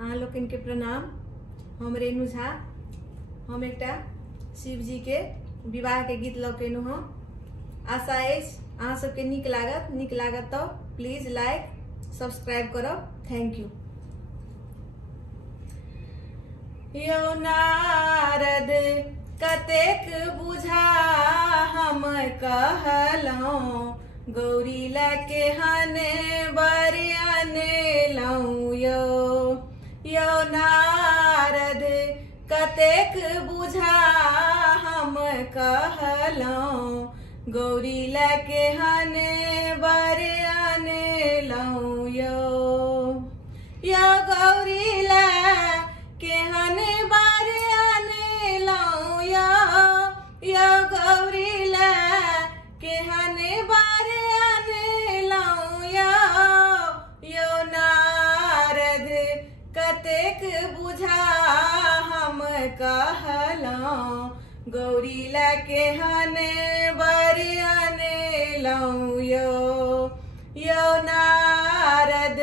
अहाँ लोकन के प्रणाम। हम रेणु झा। हम एकटा शिव जी के विवाह के गीत लौकेनु हूँ। आशा अहाँ सबके नीक लागत तो प्लीज लाइक सब्सक्राइब करो। Thank you. यो नारद कतेक बुझा हम कहलौं, गौरी लके हने बरियाने लौं। यो नारद कतेक बुझा हम कहलौं, गौरी लके हने बरियाने लौं। यो गौरी लके हने बरियाने लौं। यो गौरी लके हने बरियाने लौं। यो नारद कतेक बुझा हम कहलौं, गौरी लके हने बरियाने लौं। यो नारद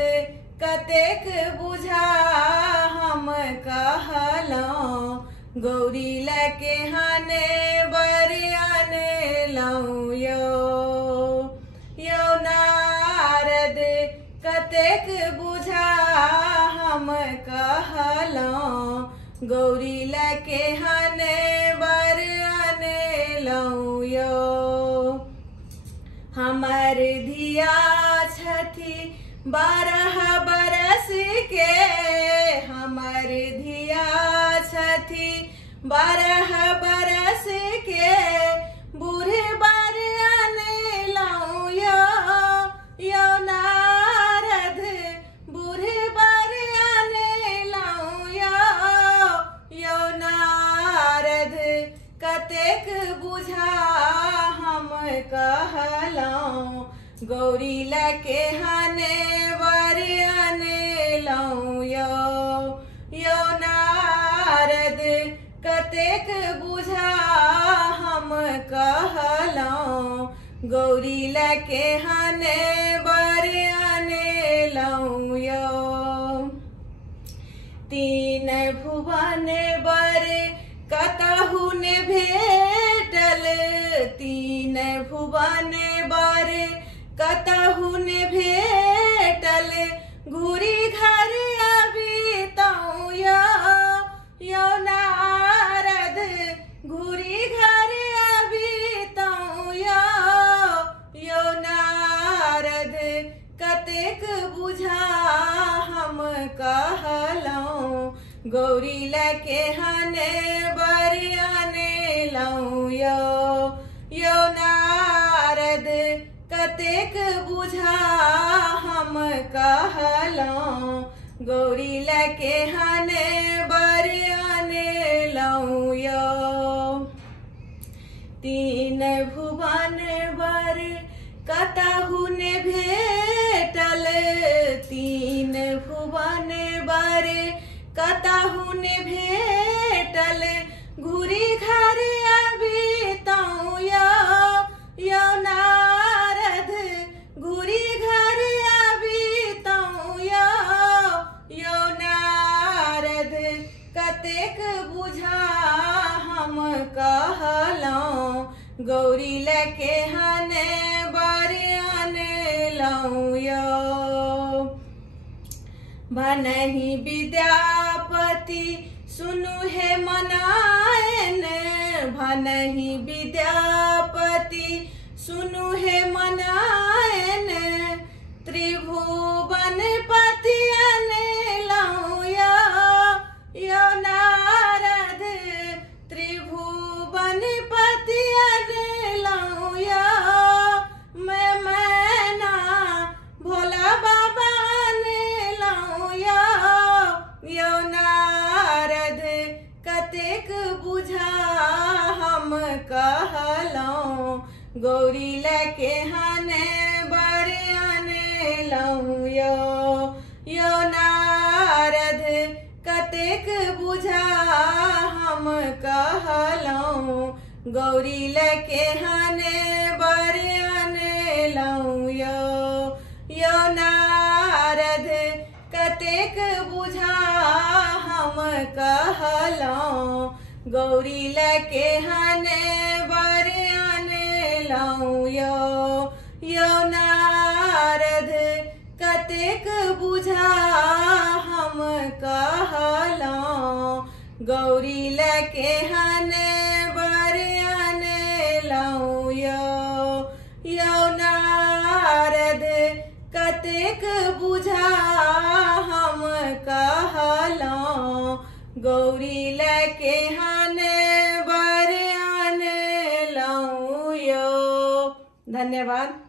कतेक बुझा हम कहलौं, गौरी लके हने बरियाने लौं। यो नारद कतेक बुझा हम कहलौं, गौरी लके हने बरियाने लौं। हमर धिया छथि 12 बरस के, हमर धिया छथि 12 बरस के, बूढ़े बरियाने लौं। यो नारद बूढ़े बरियाने लौं। यो नारद कतेक बुझा हम कहलौं, गौरी लके हने बरियाने लौं। यो नारद कतेक बुझा हम कहलौं, गौरी लके हने बरियाने लौं। 3 भुवन बर कतहु ने भेटल, 3 भुवन बर कतहु ने भेटल, घूरी घर अबितौं। यो नारद घूरी घर अबितौं। यो नारद कतेक बुझा हम कहलौं, गौरी लके हने बरियाने लौं। यो नारद कतेक बुझा हम कहलौं, गौरी लके हने बरियाने लौं। 3 भुवन बर कतहु ने भेटल, 3 भुवन बर कतहु ने भेटल, घूरी घर अबितौं। यो नारद घूरी घर अबितौं। यो नारद कतेक बुझा हम कहलौं, गौरी लके हने बरियाने लौं। भनहि विद्यापति सुनु हे मनायन, भनहि विद्यापति सुनु हे मनायन, त्रिभुवन पतियाने लौं। यो नारद त्रिभुवन पतियाने लौं। मैना भोला बाबा ने लौं। यो नारद कतेक बुझा हम कहलौं, गौरी लके हने बरियाने लौं। यो नारद कतेक बुझा हम कहलौं, गौरी लके हने बरियाने लौं। यो नारद कतेक बुझा हम कहलौं, गौरी लके हने बर अनलौं यो नारद कतेक बुझा हम कहलौं, गौरी लके हने बर अनलौं यो नारद कतेक बुझा हम कहलौं, गौरी लके हने बर अनलौं यो। धन्यवाद।